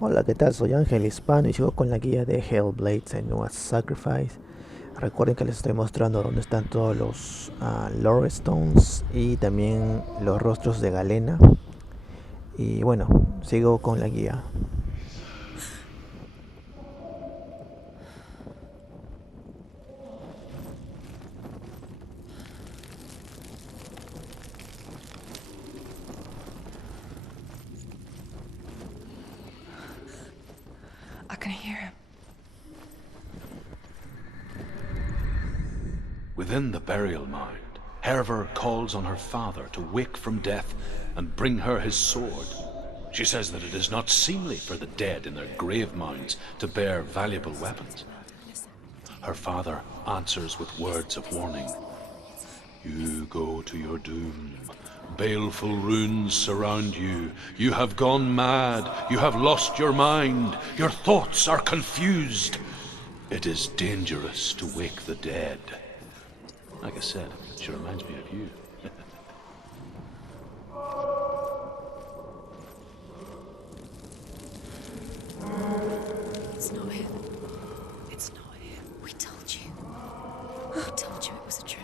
Hola, ¿qué tal? Soy Ángel Hispano y sigo con la guía de Hellblade, Senua Sacrifice. Recuerden que les estoy mostrando dónde están todos los Lorestones y también los rostros de Galena. Y bueno, sigo con la guía. I can hear him. Within the burial mound, Hervor calls on her father to wake from death and bring her his sword. She says that it is not seemly for the dead in their grave mounds to bear valuable weapons. Her father answers with words of warning. You go to your doom. Baleful runes surround you. You have gone mad. You have lost your mind. Your thoughts are confused. It is dangerous to wake the dead. Like I said, she reminds me of you. It's not him. It's not him. We told you. We told you it was a trick.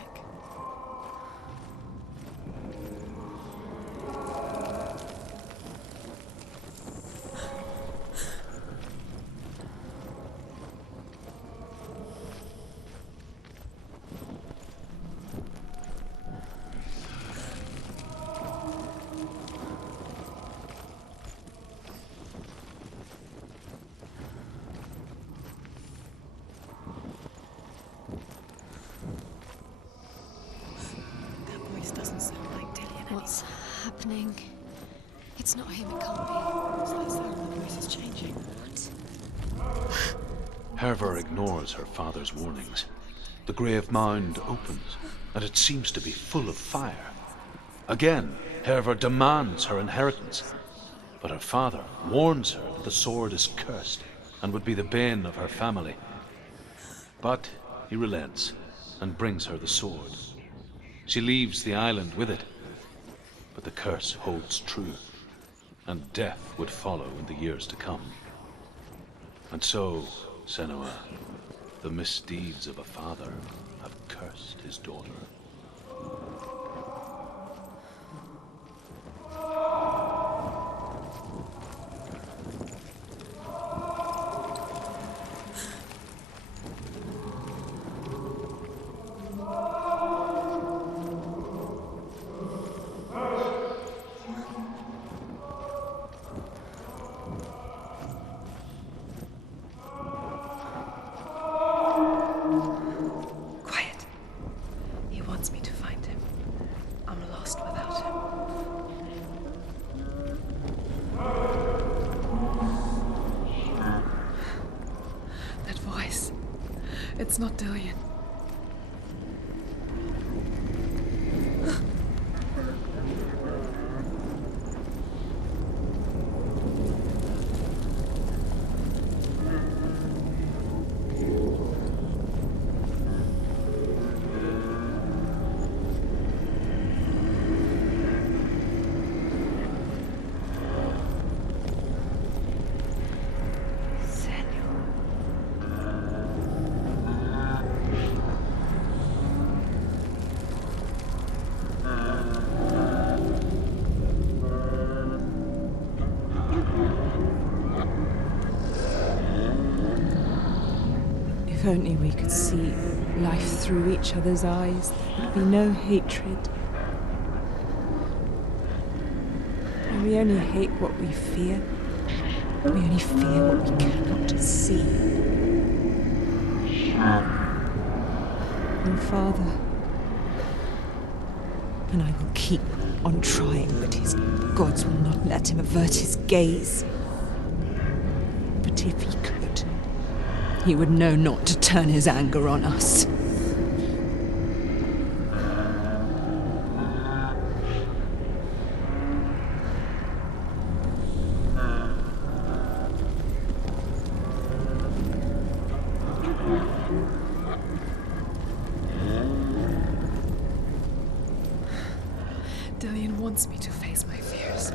Doesn't sound like Dillian. What's happening? It's not him, it can't be. It's like sound the voice is changing. What? Hervor ignores her father's warnings. The grave mound opens, and it seems to be full of fire. Again, Hervor demands her inheritance, but her father warns her that the sword is cursed and would be the bane of her family. But he relents and brings her the sword. She leaves the island with it, but the curse holds true, and death would follow in the years to come. And so, Senua, the misdeeds of a father have cursed his daughter. Quiet. He wants me to find him. I'm lost without him. That voice. It's not Dillian. If only we could see life through each other's eyes, there would be no hatred. And we only hate what we fear. We only fear what we cannot see. And Father, and I will keep on trying, but his gods will not let him avert his gaze. But if he could, he would know not to turn his anger on us. Dillian wants me to face my fears.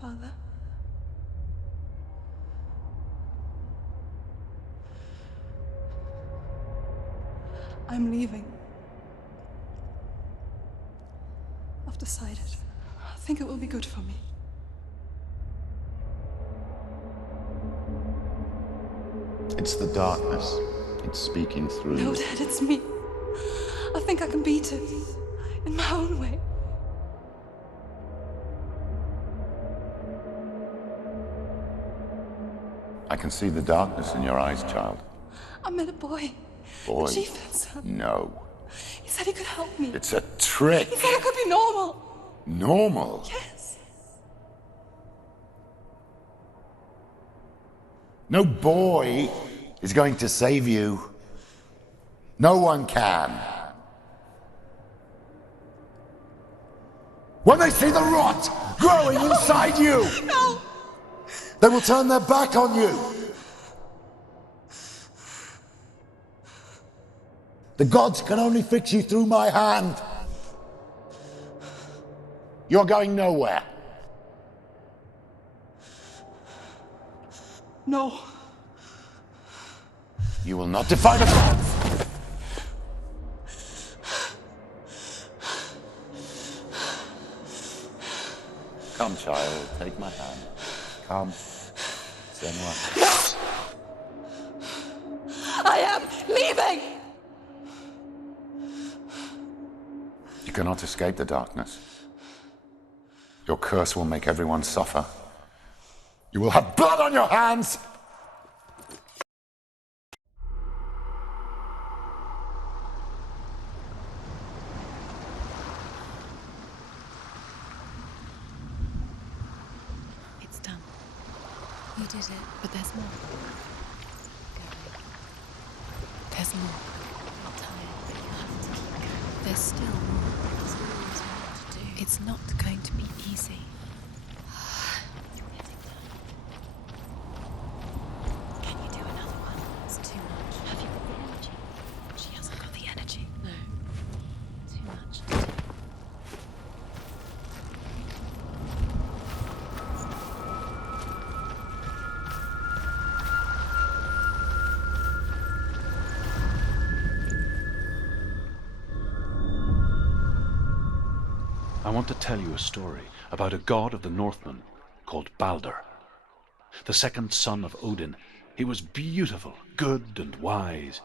Father? I'm leaving. I've decided. I think it will be good for me. It's the darkness. It's speaking through No, you. Dad, it's me. I think I can beat it. In my own way. I can see the darkness in your eyes, child. I met a boy. Boy. The chieftain's son. No. He said he could help me. It's a trick. He said I could be normal. Normal? Yes. No boy is going to save you. No one can. When they see the rot growing inside you, No! they will turn their back on you. The gods can only fix you through my hand. You're going nowhere. No. You will not defy the gods. Come, child, take my hand. Come. Senua. I am leaving! You cannot escape the darkness. Your curse will make everyone suffer. You will have blood on your hands! It's done. You did it, but there's more. There's more. I'm tired. You have to keep going. There's still more. There's always more to do. It's not going to be easy. Can you do another one? It's too much. Have you got the energy? She hasn't got the energy. No. Too much. I want to tell you a story about a god of the Northmen called Balder. The second son of Odin, he was beautiful, good, and wise.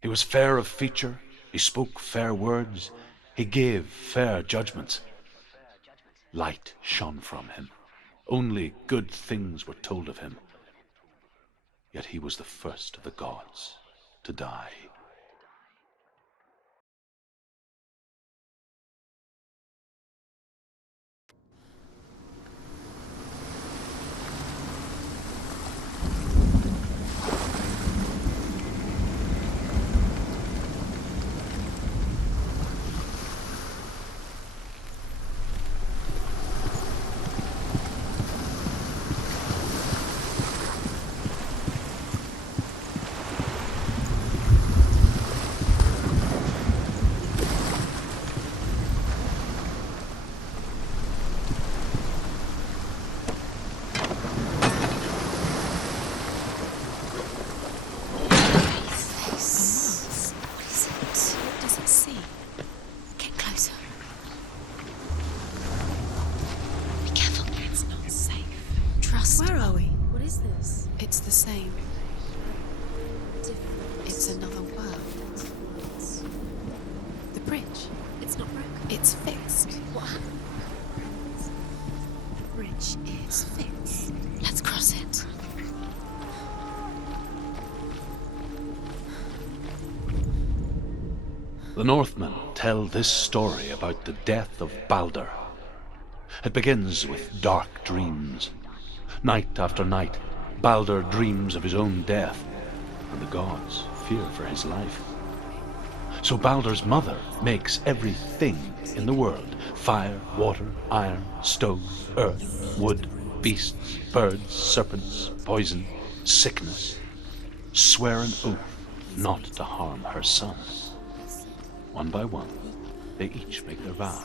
He was fair of feature, he spoke fair words, he gave fair judgments. Light shone from him. Only good things were told of him. Yet he was the first of the gods to die. Where are we? What is this? It's the same. Different. It's another world. The bridge. It's not broken. It's fixed. What happened? The bridge is fixed. Let's cross it. The Northmen tell this story about the death of Balder. It begins with dark dreams. Night after night, Balder dreams of his own death, and the gods fear for his life. So Balder's mother makes everything in the world: fire, water, iron, stone, earth, wood, beasts, birds, serpents, poison, sickness, swear an oath not to harm her son. One by one, they each make their vow.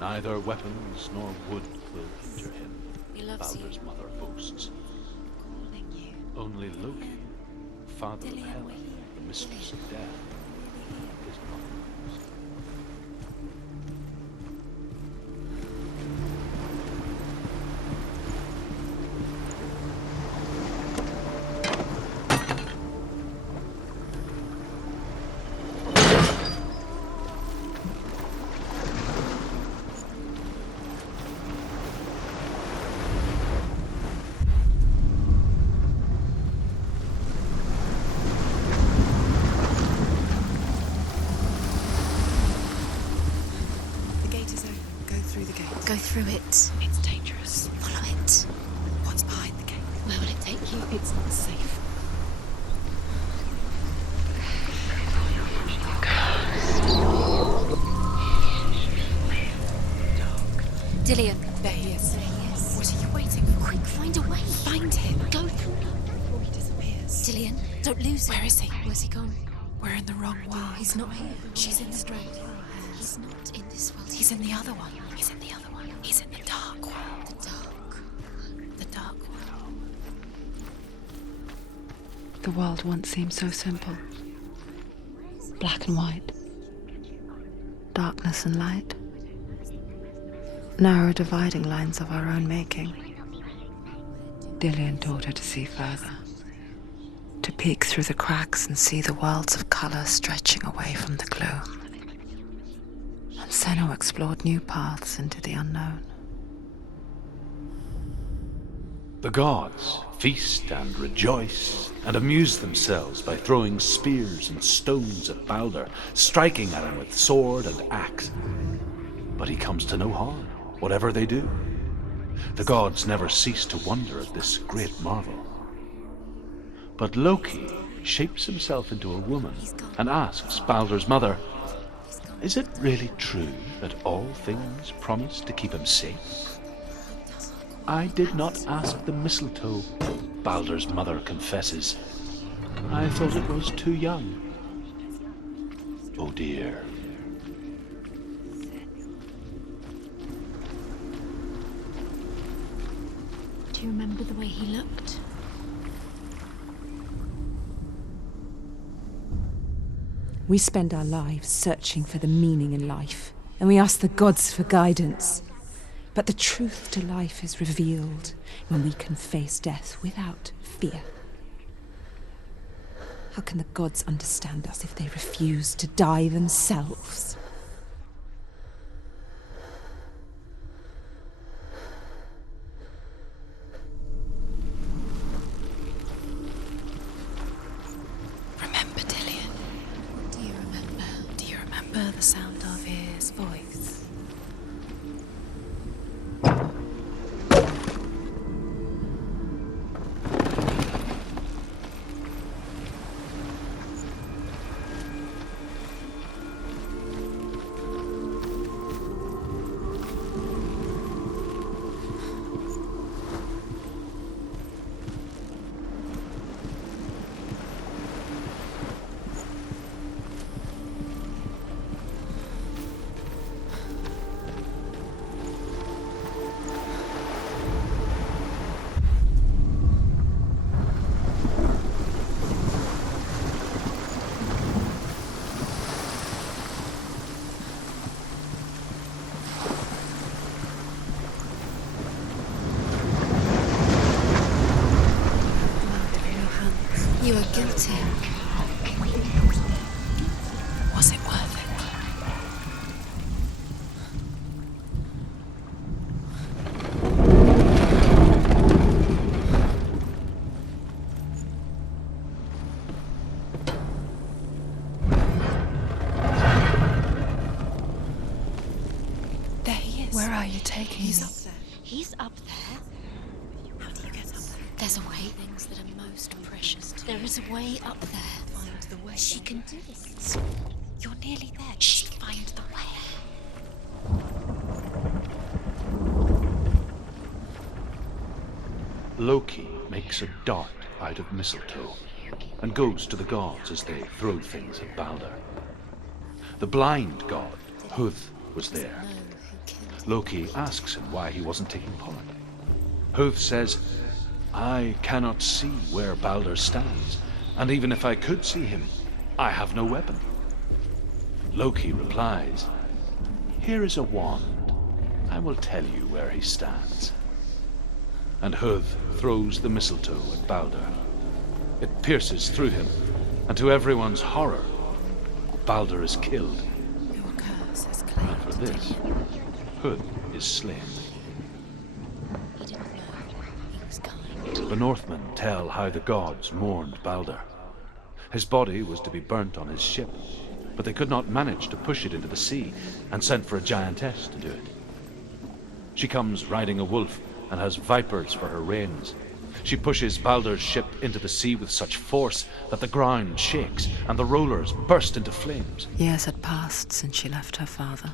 Neither weapons nor wood will injure him, He loves you. Baldur's mother boasts. Calling you. Only Loki, father of Dillian, Hela, we're here. the mistress of death, is not lost. The gate is open. Go through the gate. Go through it. It's dangerous. Follow it. What's behind the gate? Where will it take you? It's not safe. Dillian. There he is. There he is. What are you waiting for? Quick, find a way. Find him. Go through. Before he disappears. Dillian, don't lose him. Where is he? Where's he gone? We're in the wrong world. He's not here. She's in the straight. He's not in this world. He's in the other one. He's in the other one. He's in the dark world. the dark. The dark world. The world once seemed so simple. Black and white. Darkness and light. Narrow dividing lines of our own making. Dillian taught her to see further. To peek through the cracks and see the worlds of color stretching away from the gloom. And Senua explored new paths into the unknown. The gods feast and rejoice and amuse themselves by throwing spears and stones at Baldur, striking at him with sword and axe. But he comes to no harm, whatever they do. The gods never cease to wonder at this great marvel. But Loki shapes himself into a woman and asks Baldur's mother, "Is it really true that all things promise to keep him safe?" "I did not ask the mistletoe," Baldur's mother confesses. "I thought it was too young." Oh dear. Do you remember the way he looked? We spend our lives searching for the meaning in life, and we ask the gods for guidance. But the truth to life is revealed when we can face death without fear. How can the gods understand us if they refuse to die themselves? Remember Dillian? Do you remember? Do you remember the sound of his voice? You are guilty. Was it worth it? There he is. Where are you taking He's me? up there. He's up there. How do you get up there? There's a way. Things that are most precious. There is a way up there. Find the way. She can do this. You're nearly there. Just find the way. Loki makes a dart out of mistletoe and goes to the gods as they throw things at Baldur. The blind god, Huth, was there. Know who killed Loki asks him why he wasn't taking part. Hoof says, I cannot see where Balder stands, and even if I could see him, I have no weapon. Loki replies, here is a wand. I will tell you where he stands. And Hoof throws the mistletoe at Balder. It pierces through him, and to everyone's horror, Balder is killed. Your curse has And claimed for this, Hoof is slain. He didn't know. He was kind. The Northmen tell how the gods mourned Balder. His body was to be burnt on his ship, but they could not manage to push it into the sea, and sent for a giantess to do it. She comes riding a wolf and has vipers for her reins. She pushes Balder's ship into the sea with such force that the ground shakes and the rollers burst into flames. Years had passed since she left her father.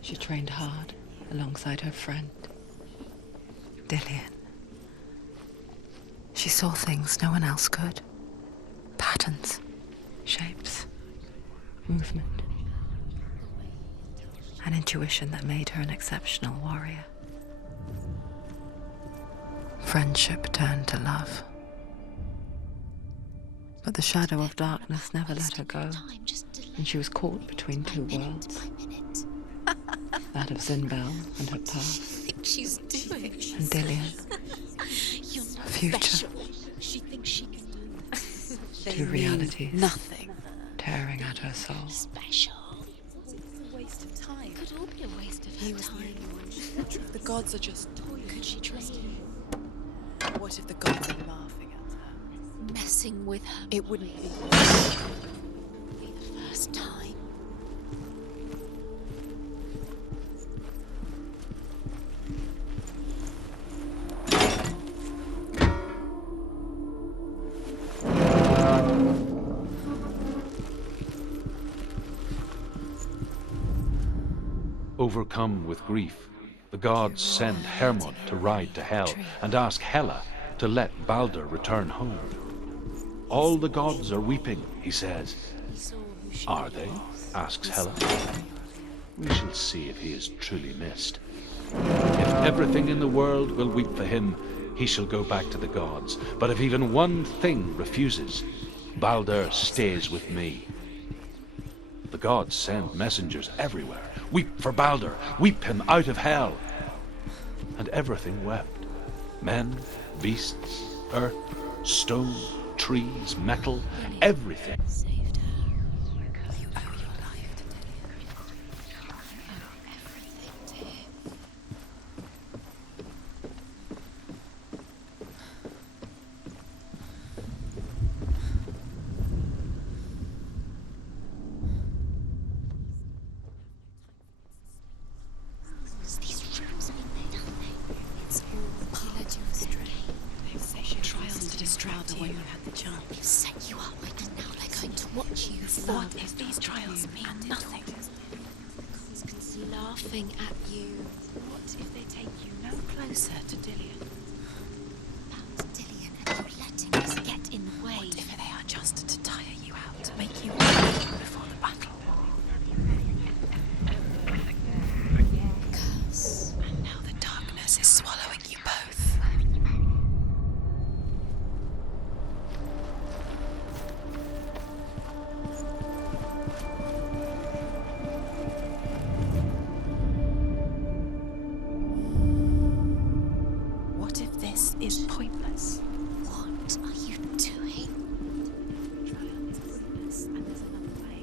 She trained hard alongside her friend, Dillian. She saw things no one else could. Patterns, shapes, movement. An intuition that made her an exceptional warrior. Friendship turned to love. But the shadow of darkness never let her go, and she was caught between two worlds. That of Zinbel and her past, Think she's doing. and Dillian, You're her future. special. She thinks she can do Two realities nothing tearing at her soul. special. Waste of time. Could all be a waste of He her was the time. only one. The gods are just toying. Could she trust him? What if the gods are laughing at her? Messing with her. It wouldn't be. Be the first time. Overcome with grief, the gods send Hermod to ride to Hell and ask Hela to let Balder return home. All the gods are weeping, he says. Are they? Asks Hela. We shall see if he is truly missed. If everything in the world will weep for him, he shall go back to the gods. But if even one thing refuses, Balder stays with me. The gods send messengers everywhere. Weep for Balder, weep him out of hell. And everything wept. Men, beasts, earth, stone, trees, metal, everything. Saved her. You owe your life to Dillian. You owe everything to him. These rooms have been made, haven't they? It's all part of their game. They say she trials to distract you when you had the chance. They've set you up, and now they're going to watch you. What if these trials mean nothing? He's laughing at you. What if they take you no closer to Dillian? About Dillian, and you're letting us get in the way. What if they are just to tire you out, to make you weak before the battle? Curse. And now the darkness is swallowing you both. What if this is pointless? What are you doing?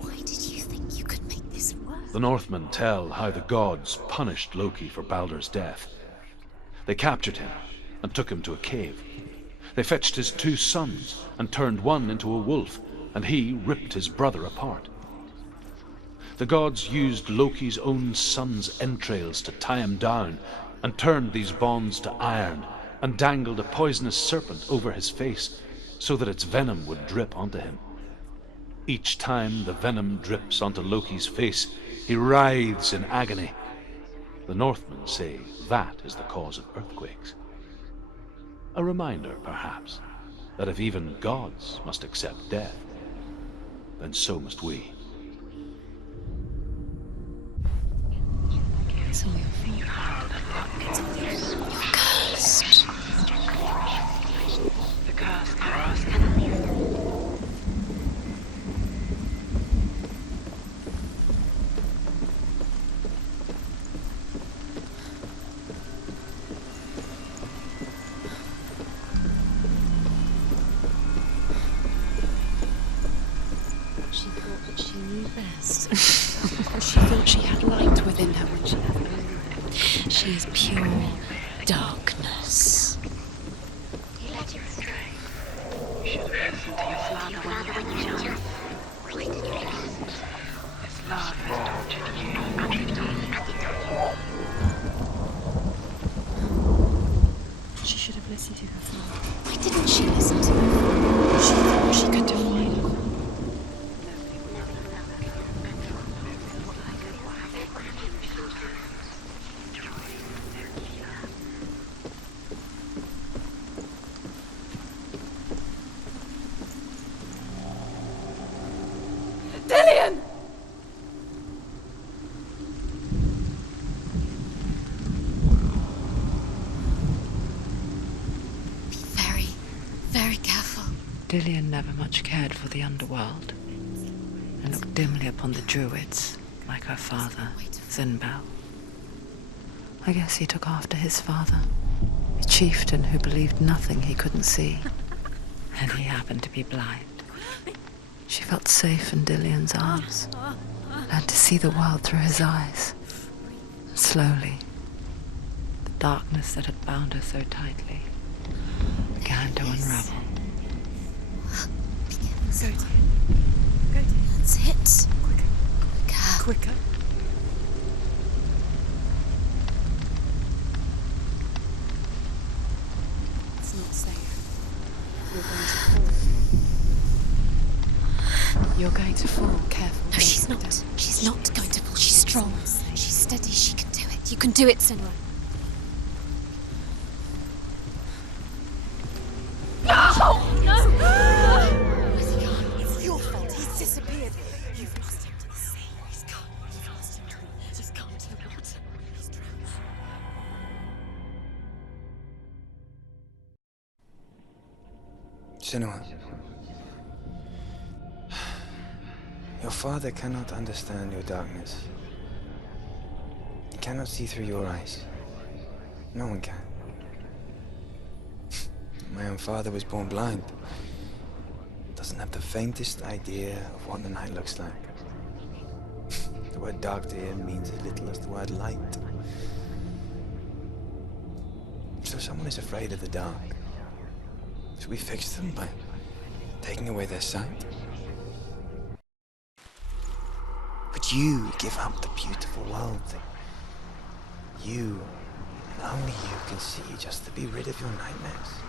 Why did you think you could make this work? The Northmen tell how the gods punished Loki for Balder's death. They captured him and took him to a cave. They fetched his two sons and turned one into a wolf, and he ripped his brother apart. The gods used Loki's own son's entrails to tie him down, and turned these bonds to iron, and dangled a poisonous serpent over his face, so that its venom would drip onto him. Each time the venom drips onto Loki's face, he writhes in agony. The Northmen say that is the cause of earthquakes. A reminder, perhaps, that if even gods must accept death, then so must we. It's all your fault. It's all your fault. You're cursed. The curse grows. She thought that she knew best. She thought she had light within her when she had no. She is pure darkness. You let him stray. You should have listened to your father when you were young. Why did you listen? His love has tortured you. She should have listened to her father. Why didn't she listen to her father? She thought she could define him. Dillian! Be very, very careful. Dillian never much cared for the underworld, and looked dimly upon the druids, like her father, Zinbel. I guess he took after his father, a chieftain who believed nothing he couldn't see, and he happened to be blind. She felt safe in Dillian's arms, learned to see the world through his eyes. And slowly, the darkness that had bound her so tightly began to unravel. Go to That's it. Quicker. Quicker. It's not safe. You're going to fall. Careful. No, she's not. She's not going to fall. She's strong. She's steady. She can do it. You can do it, Senua. It's your fault. He's disappeared. You've lost him to the sea. He's gone. You've lost him. Just gone to the water. He's drowned. Senua, your father cannot understand your darkness. He cannot see through your eyes. No one can. My own father was born blind. Doesn't have the faintest idea of what the night looks like. The word dark to him means as little as the word light. So someone is afraid of the dark. So we fix them by taking away their sight. But you give up the beautiful world thing. You, and only you, can see just to be rid of your nightmares.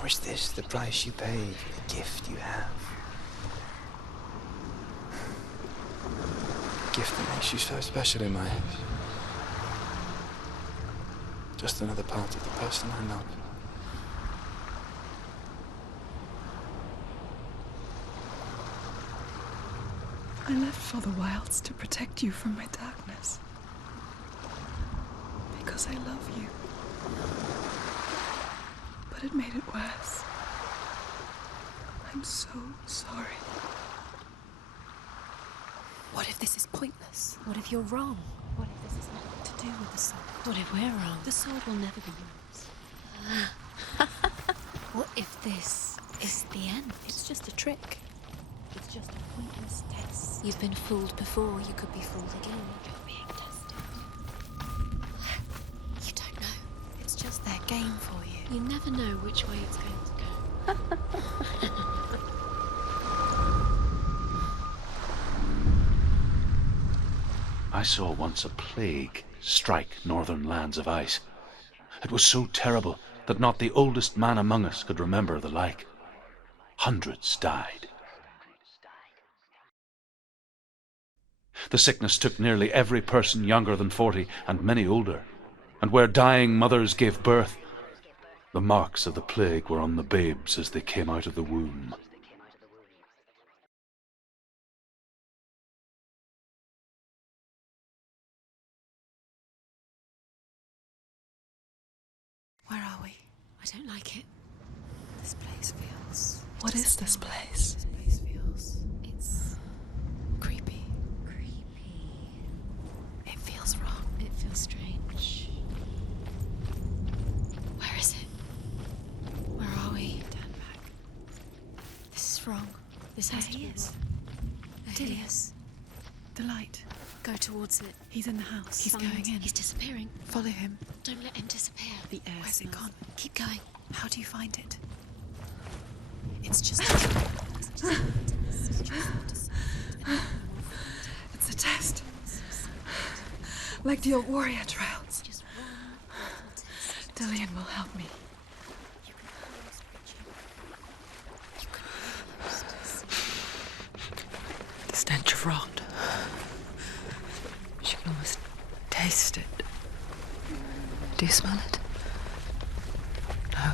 Or is this the price you pay for the gift you have? The gift that makes you so special in my eyes. Just another part of the person I love. I left for the wilds to protect you from my darkness. Because I love you. But it made it worse. I'm so sorry. What if this is pointless? What if you're wrong? What if this has nothing to do with the sword? What if we're wrong? The sword will never be yours. What if this is the end? It's just a trick. It's just a pointless test. You've been fooled before. You could be fooled again. You're being tested. You don't know. It's just their game for you. You never know which way it's going to go. I saw once a plague strike northern lands of ice. It was so terrible that not the oldest man among us could remember the like. Hundreds died. The sickness took nearly every person younger than 40 and many older, and where dying mothers gave birth, the marks of the plague were on the babes as they came out of the womb. I don't like it. This place feels... What is this place? This place feels... It's... creepy. Creepy. It feels wrong. It feels strange. Where is it? Where are we? Turn back. This is wrong. This has to be wrong. There he is. The light. Go towards it. He's in the house. He's Find- going in. He's disappearing. Follow him. Don't let him disappear. The air Where's it smells. gone? Keep going. How do you find it? It's just... It's a test. Like the old warrior trials. Just one little test. Dillian will help me. You can almost reach him. You can almost see. The stench of rot. She can almost taste it. Do you smell it? No.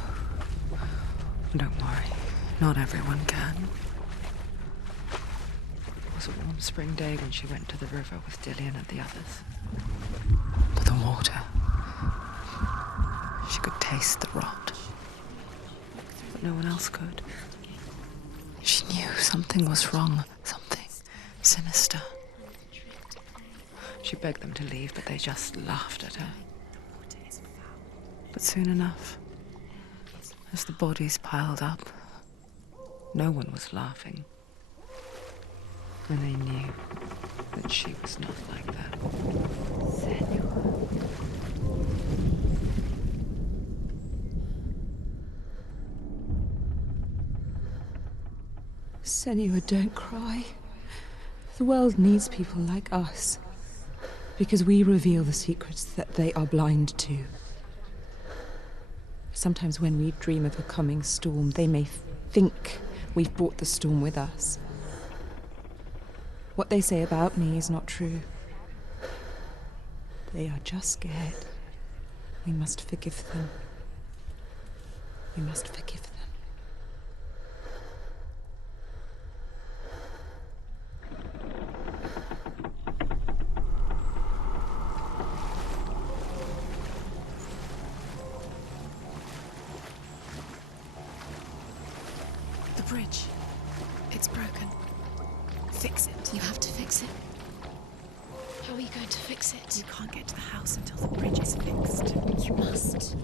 Don't worry. Not everyone can. It was a warm spring day when she went to the river with Dillian and the others. But the water... She could taste the rot. But no one else could. She knew something was wrong. Something sinister. She begged them to leave, but they just laughed at her. But soon enough, as the bodies piled up, no one was laughing. And they knew that she was not like that. Senua. Senua, don't cry. The world needs people like us. Because we reveal the secrets that they are blind to. Sometimes when we dream of a coming storm, they may think we've brought the storm with us. What they say about me is not true. They are just scared. We must forgive them. We must forgive them. The bridge. It's broken. Fix it. You have to fix it. How are you going to fix it? You can't get to the house until the bridge is fixed. You must.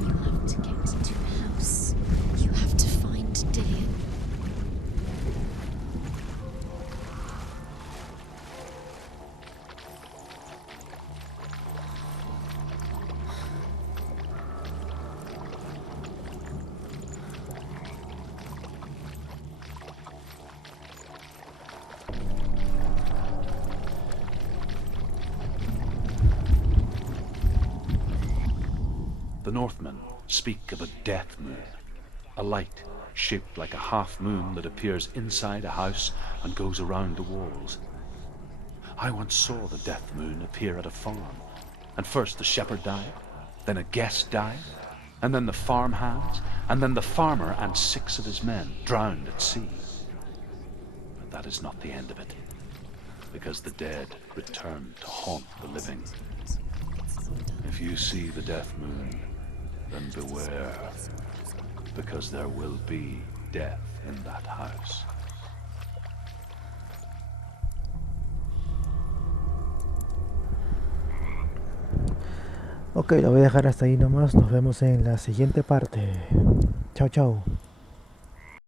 You have to get to the house. You have to find Dillian. The Northmen speak of a death moon, a light shaped like a half moon that appears inside a house and goes around the walls. I once saw the death moon appear at a farm, and first the shepherd died, then a guest died, and then the farm hands, and then the farmer and 6 of his men drowned at sea. But that is not the end of it, because the dead return to haunt the living. If you see the death moon, then beware, because there will be death in that house. Ok, lo voy a dejar hasta ahí nomás. Nos vemos en la siguiente parte. Chao, chao.